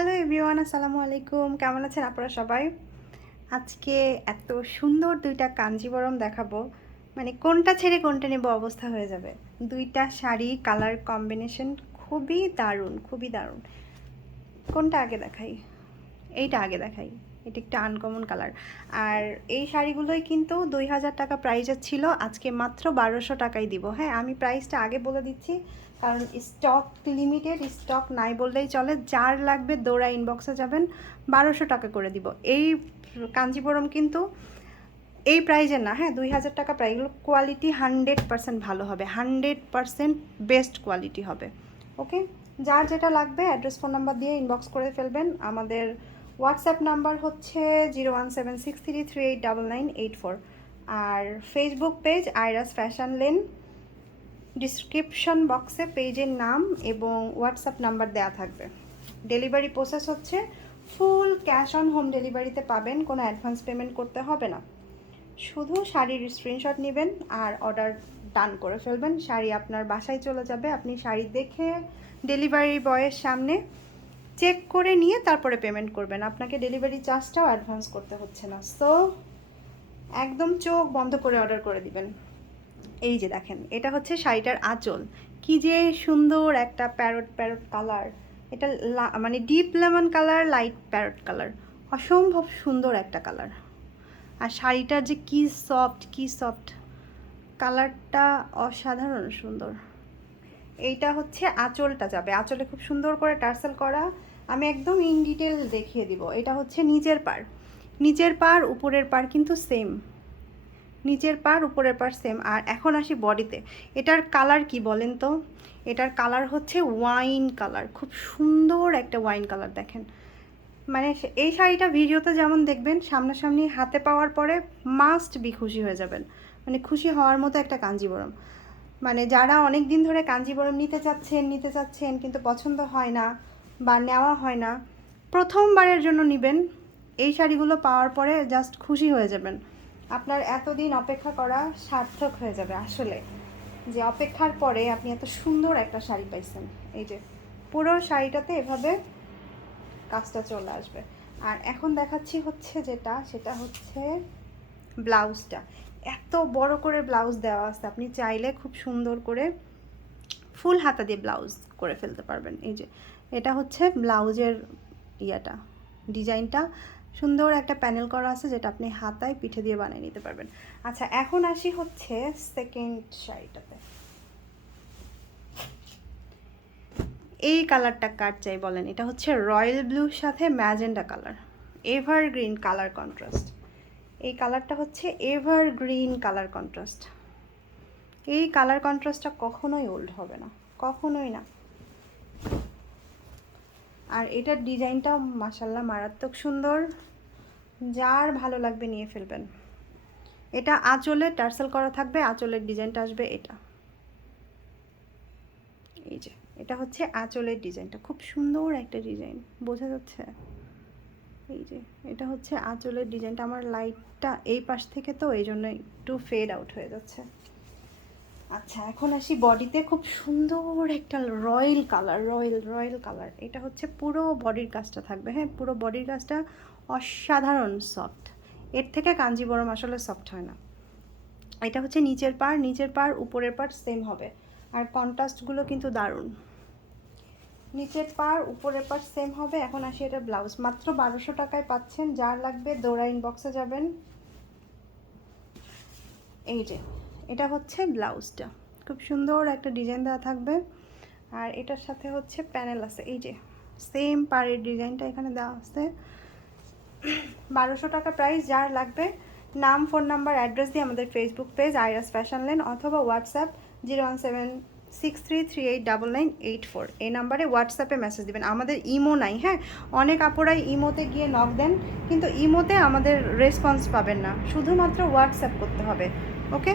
Hello everyone, আসসালামু আলাইকুম। কেমন আছেন আপনারা সবাই? আজকে এত সুন্দর দুইটা কাঞ্জিবরম দেখাবো। মানে কোনটা ছেড়ে কোনটা নেব অবস্থা হয়ে যাবে। দুইটা শাড়ি, কালার কম্বিনেশন খুবই দারুণ খুবই দারুণ। কোনটা আগে দেখাই? এইটা আগে দেখাই। এটা একটা আনকমন কালার আর এই শাড়িগুলোই কিন্তু দুই হাজার টাকা প্রাইজের ছিল, আজকে মাত্র বারোশো টাকাই দিব। হ্যাঁ আমি প্রাইসটা আগে বলে দিচ্ছি, কারণ স্টক লিমিটেড স্টক নাই বললেই চলে। যার লাগবে দৌড়া ইনবক্সে যাবেন, বারোশো টাকা করে দিব। এই কাঞ্জিপুরম কিন্তু এই প্রাইজের না হ্যাঁ দুই হাজার টাকা প্রাইস এগুলো কোয়ালিটি হান্ড্রেড পার্সেন্ট ভালো হবে। হান্ড্রেড পার্সেন্ট বেস্ট কোয়ালিটি হবে। ওকে যার যেটা লাগবে অ্যাড্রেস ফোন নাম্বার দিয়ে ইনবক্স করে ফেলবেন। আমাদের হোয়াটসঅ্যাপ নাম্বার হচ্ছে zero one seven six three three eight double nine eight four আর Facebook page Iras fashion lane description বক্সে পেজের নাম এবং হোয়াটসঅ্যাপ নাম্বার দেওয়া থাকবে। ডেলিভারি প্রসেস হচ্ছে ফুল ক্যাশ অন হোম ডেলিভারিতে পাবেন, কোনো অ্যাডভান্স পেমেন্ট করতে হবে না। শুধু শাড়ির স্ক্রিনশট নেবেন আর অর্ডার ডান করে ফেলবেন। শাড়ি আপনার বাসায় চলে যাবে, আপনি শাড়ি দেখে ডেলিভারি বয়ের সামনে চেক করে নিয়ে তারপরে পেমেন্ট করবেন। আপনাকে ডেলিভারি চার্জটাও অ্যাডভান্স করতে হচ্ছে না। সো একদম চোখ বন্ধ করে অর্ডার করে দিবেন। এই যে দেখেন, এটা হচ্ছে শাড়িটার আঁচল। কি যে সুন্দর একটা প্যারট প্যারট কালার এটা মানে deep lemon colour light parrot colour অসম্ভব সুন্দর একটা কালার আর শাড়িটার যে কি সফট কি সফট কালারটা অসাধারণ সুন্দর। এইটা হচ্ছে আঁচলটা যাবে। আঁচলে খুব সুন্দর করে টার্সেল করা। আমি একদম ইন ডিটেল দেখিয়ে দিব। এটা হচ্ছে নিচের পার নিচের পার উপরের পার কিন্তু সেম নিচের পার উপরের পার সেম আর এখন আসি বডিতে। এটার কালার কি বলেন তো? এটার কালার হচ্ছে ওয়াইন কালার খুব সুন্দর একটা ওয়াইন কালার দেখেন। মানে এই শাড়িটা ভিডিওতে যেমন দেখবেন, সামনাসামনি হাতে পাওয়ার পরে মাস্ট বি খুশি হয়ে যাবেন। মানে খুশি হওয়ার মতো একটা কাঞ্জিবরম। মানে যারা অনেক দিন ধরে কাঞ্জিবরম নিতে চাচ্ছেন নিতে চাচ্ছেন, কিন্তু পছন্দ হয় না বা নেওয়া হয় না, প্রথমবারের জন্য নেবেন। এই শাড়িগুলো পাওয়ার পরে জাস্ট খুশি হয়ে যাবেন। আপনার এতদিন অপেক্ষা করা সার্থক হয়ে যাবে আসলে। যে অপেক্ষার পরে আপনি এত সুন্দর একটা শাড়ি পাইছেন। এই যে পুরো শাড়িটাতে এভাবে কাজটা চলে আসবে। আর এখন দেখাচ্ছি হচ্ছে যেটা, সেটা হচ্ছে ব্লাউজটা। এত বড় করে ব্লাউজ দেওয়া আছে। আপনি চাইলে খুব সুন্দর করে ফুল হাতা দিয়ে ব্লাউজ করে ফেলতে পারবেন। এই যে, এটা হচ্ছে ব্লাউজের ইয়াটা, ডিজাইনটা। সুন্দর একটা প্যানেল করা আছে যেটা আপনি হাতায় পিঠে দিয়ে বানিয়ে নিতে পারবেন। আচ্ছা এখন আসি হচ্ছে সেকেন্ড শাড়িটাতে। এই কালারটা কার চাই বলেন? এটা হচ্ছে রয়্যাল ব্লুর সাথে magenta colour. Evergreen colour contrast. এই কালারটা হচ্ছে এভারগ্রিন কালার কন্ট্রাস্ট এই কালার কন্ট্রাস্টটা কখনোই ওল্ড হবে না, কখনোই না। আর এটার ডিজাইনটা মাসাল্লাহ মারাত্মক সুন্দর। যার ভালো লাগবে নিয়ে ফেলবেন। এটা আঁচলে টার্সেল করা থাকবে, আঁচলের ডিজাইনটা আসবে এটা। এই যে, এটা হচ্ছে আঁচলের ডিজাইনটা। খুব সুন্দর একটা ডিজাইন, বোঝা যাচ্ছে? এই যে, এটা হচ্ছে আঁচলের ডিজাইনটা। আমার লাইটটা এই পাশ থেকে তো, এই জন্য একটু ফেড আউট হয়ে যাচ্ছে। আচ্ছা এখন আসি বডিতে। খুব সুন্দর একটা royal colour royal royal colour এটা হচ্ছে পুরো বডির কাজটা থাকবে। হ্যাঁ পুরো বডির কাজটা অসাধারণ সফট এর থেকে কাঞ্জিবরম আসলে সফট হয় না। এটা হচ্ছে নিচের পার নিচের পার উপরের পার সেম হবে। আর কন্ট্রাস্টগুলো কিন্তু দারুণ। নিচের পার উপরের পার সেম হবে। এখন আসি এটা ব্লাউজ মাত্র বারোশো টাকায় পাচ্ছেন। যার লাগবে দৌড়া ইনবক্সে যাবেন। এই যে, এটা হচ্ছে ব্লাউজটা খুব সুন্দর একটা ডিজাইন দেওয়া থাকবে। আর এটার সাথে হচ্ছে প্যানেল আছে। এই যে সেম পাড়ের ডিজাইনটা এখানে দেওয়া আছে। বারোশো টাকা প্রাইস যার লাগবে নাম ফোন নাম্বার অ্যাড্রেস দিয়ে আমাদের Facebook page Iras fashion lane অথবা WhatsApp zero one seven six three three eight double nine eight four এই নাম্বারে হোয়াটসঅ্যাপে মেসেজ দেবেন। আমাদের ইমো নাই হ্যাঁ? অনেক আপুরাই ইমোতে গিয়ে নক দেন, কিন্তু ইমোতে আমাদের রেসপন্স পাবেন না। শুধুমাত্র হোয়াটসঅ্যাপ করতে হবে ওকে